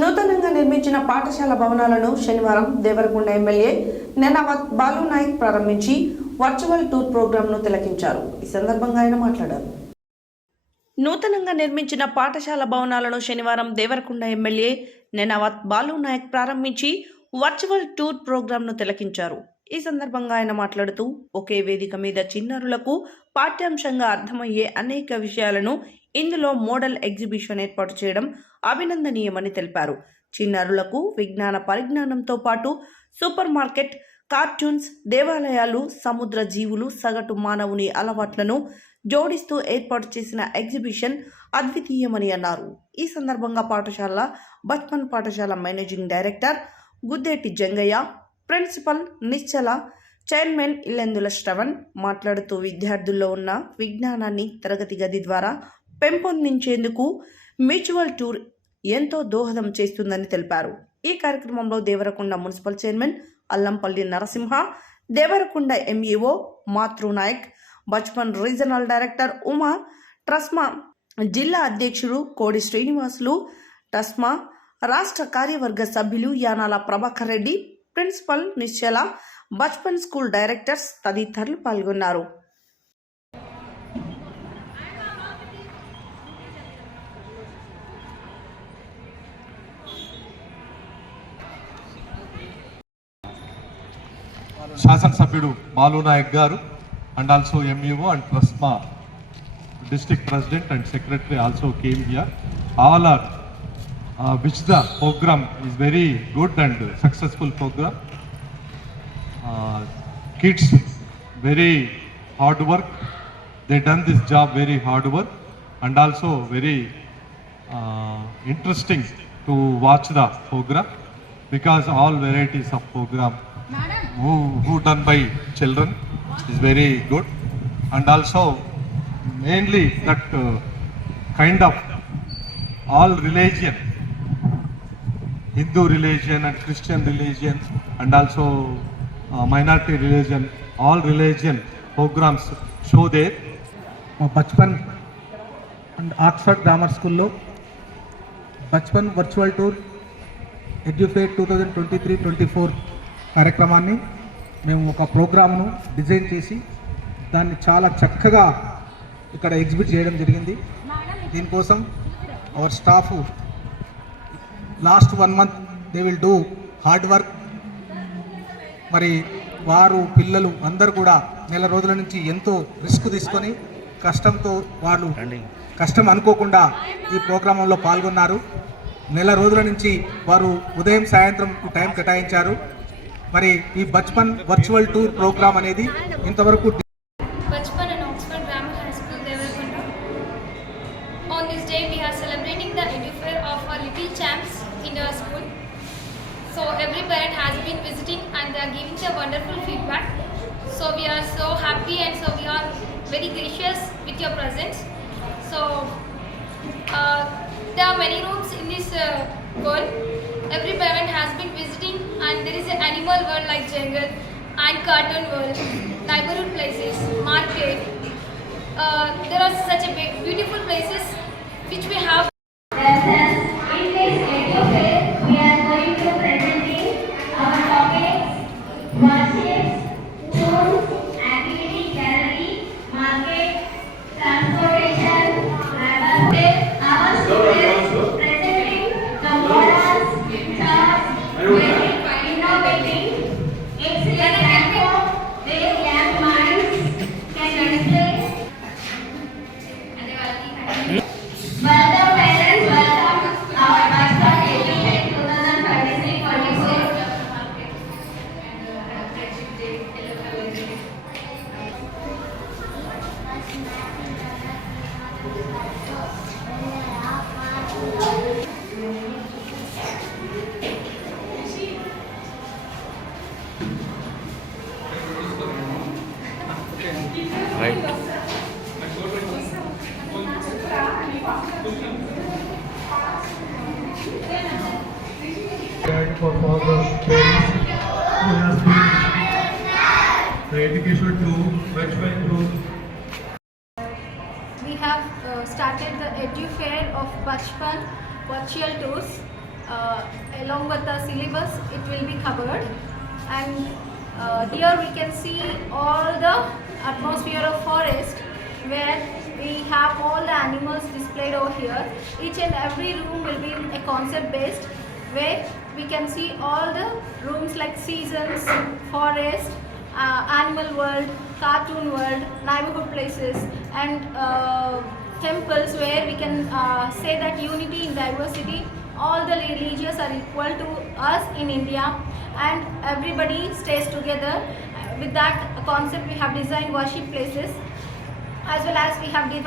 నూతనంగా నిర్మించిన పాఠశాల భవనాలను శనివారం దేవరకొండ ఎమ్మెల్యే నెనావత్ బాలు నాయక్ ప్రారంభించి వర్చువల్ టూర్ ప్రోగ్రాంను తిలకించారు. ఈ సందర్భంగా ఆయన మాట్లాడారు. నూతనంగా నిర్మించిన పాఠశాల భవనాలను శనివారం దేవరకొండ ఎమ్మెల్యే నెనావత్ బాలు నాయక్ ప్రారంభించి వర్చువల్ టూర్ ప్రోగ్రాంను తిలకించారు. ఈ సందర్భంగా ఆయన మాట్లాడుతూ ఒకే వేదిక మీద చిన్నారులకు పాఠ్యాంశంగా అర్థమయ్యే అనేక విషయాలను ఇందులో మోడల్ ఎగ్జిబిషన్ ఏర్పాటు చేయడం అభినందనీయమని తెలిపారు. చిన్నారులకు విజ్ఞాన పరిజ్ఞానంతో పాటు సూపర్ మార్కెట్, కార్టూన్స్, దేవాలయాలు, సముద్ర జీవులు, సగటు మానవుని అలవాట్లను జోడిస్తూ ఏర్పాటు చేసిన ఎగ్జిబిషన్ అద్వితీయమని అన్నారు. ఈ సందర్భంగా పాఠశాల బచ్పన్ పాఠశాల managing director Guddeti Jangaiah, principal Nischala, chairman Illendula Shravan మాట్లాడుతూ విద్యార్థుల్లో ఉన్న విజ్ఞానాన్ని తరగతి గది ద్వారా పెంపొందించేందుకు మ్యూచువల్ టూర్ ఎంతో దోహదం చేస్తుందని తెలిపారు. ఈ కార్యక్రమంలో Devarakonda municipal chairman Allampalli Narasimha, Devarakonda MEO Matrunayak, Bachpan regional director Uma, TRSMA జిల్లా అధ్యక్షుడు కోడి శ్రీనివాసులు, ట్రస్మా రాష్ట్ర కార్యవర్గ సభ్యులు Yanala Prabhakar Reddy, principal Nischala, Bachpan school directors తదితరులు పాల్గొన్నారు. శాసనసభ్యుడు బాలు నాయక్ గారు and also MEO and TRUSMA district president and secretary also came here. All are which the program is very good and successful program. Kids very hard work, they done this job very hard work and also very interesting to watch the program because all varieties of program who done by children is very good and also mainly that kind of all religion, Hindu religion and Christian religion and also minority religion, all religion programs show there. Bachpan and Oxford grammar స్కూల్లో Bachpan virtual tour ఎడ్యుఫేట్ 2023-24 కార్యక్రమాన్ని మేము ఒక ప్రోగ్రామ్ను డిజైన్ చేసి దాన్ని చాలా చక్కగా ఇక్కడ ఎగ్జిబిట్ చేయడం జరిగింది. దీనికోసం our staff last 1 month they will do hard work. మరి వారు పిల్లలు అందరూ కూడా నెల రోజుల నుంచి ఎంతో రిస్క్ తీసుకొని కష్టంతో వాళ్ళు కష్టం అనుకోకుండా ఈ ప్రోగ్రాంలో పాల్గొన్నారు. నెల రోజుల నుంచి వారు ఉదయం సాయంత్రం టైం కేటాయించారు. మరి ఈ బచ్పన్ వర్చువల్ టూర్ ప్రోగ్రామ్ అనేది ఇంతవరకు Bachpan and Oxford Grammar High School, Devarkonda. On this day, we are celebrating the edufair of our little champs in our school. So every parent has been visiting and they are giving the wonderful feedback. So we are so happy and so we are very gracious with your presence. So there are many rooms in this world. Every parent has been visiting and there is an animal world like jungle and cartoon world, neighborhood places, market. There are such a beautiful places which we have. In this radio fair, we are going to presenting our topics, warships, tools, activity gallery, market, transportation, our students presenting the models, charts, very innovating, excellent platform where young minds can display. Welcome parents, welcome our Bachpan Educate 2026. Right. For all the parents who has been the education to Bachpan Group. We have started the edu fair of Bachpan virtual tours. along with the syllabus it will be covered. And here we can see all the atmosphere of forest where we have all the animals displayed over here. Each and every room will be a concept based, where we can see all the rooms like seasons, forest, animal world, cartoon world, neighborhood places, and temples, where we can say that unity in diversity, all the religions are equal to us in India and everybody stays together. With that concept we have designed worship places, as well as we have